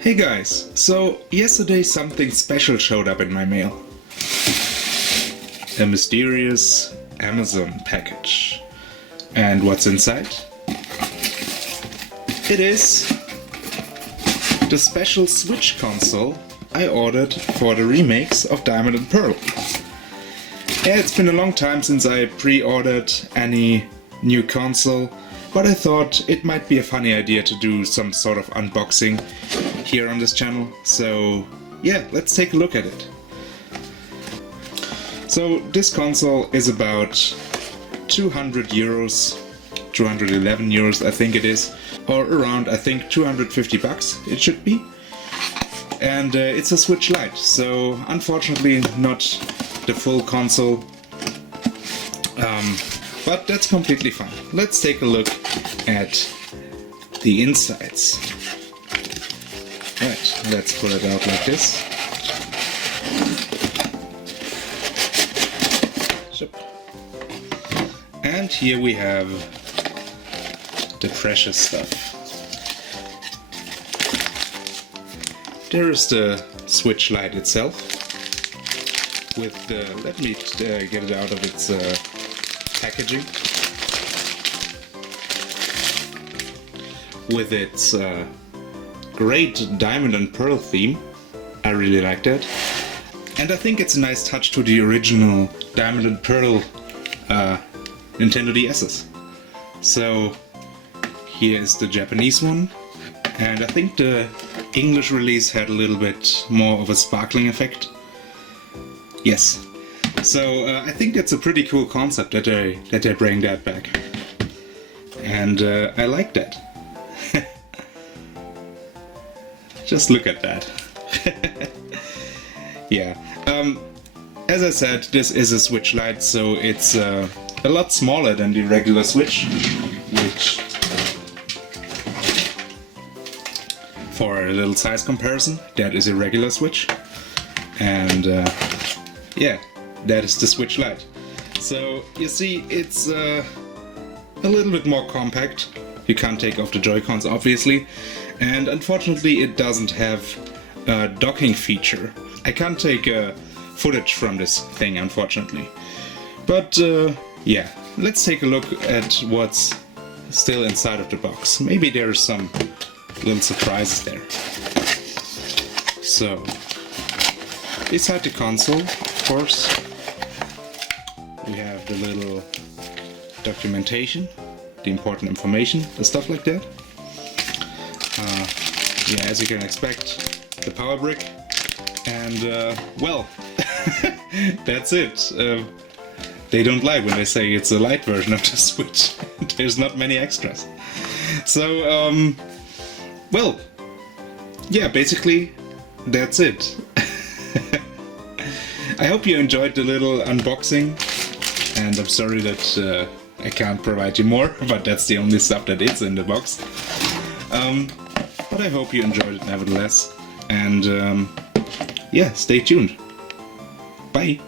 Hey guys, so yesterday something special showed up in my mail. A mysterious Amazon package. And what's inside? It is the special Switch console I ordered for the remakes of Diamond and Pearl. Yeah, it's been a long time since I pre-ordered any new console, but I thought it might be a funny idea to do some sort of unboxing here on this channel. So yeah, let's take a look at it. So this console is about 200 euros, 211 euros I think it is, or around I think 250 bucks it should be. And it's a Switch LITE, so unfortunately not the full console, but that's completely fine. Let's take a look at the insides. Right, let's pull it out like this. And here we have the precious stuff. There is the Switch LITE itself, with the, let me get it out of its packaging, with its great Diamond and Pearl theme. I really like that, and I think it's a nice touch to the original Diamond and Pearl Nintendo DS's. So here is the Japanese one, and I think the English release had a little bit more of a sparkling effect. Yes. So I think that's a pretty cool concept that they bring that back, and I like that. Just look at that. Yeah. As I said, this is a Switch LITE, so it's a lot smaller than the regular Switch, which, for a little size comparison, that is a regular Switch, and yeah, that is the Switch LITE. So you see, it's a little bit more compact. You can't take off the Joy-Cons obviously, and unfortunately it doesn't have a docking feature. I can't take footage from this thing, unfortunately. But yeah, let's take a look at what's still inside of the box. Maybe there's some little surprises there. So, beside the console, of course, we have the little documentation, the important information, the stuff like that. Yeah, as you can expect, the power brick, and well, that's it. They don't lie when they say it's a light version of the Switch. There's not many extras. So, well, yeah, basically, that's it. I hope you enjoyed the little unboxing, and I'm sorry that I can't provide you more, but that's the only stuff that is in the box. But I hope you enjoyed it nevertheless, and yeah, stay tuned. Bye!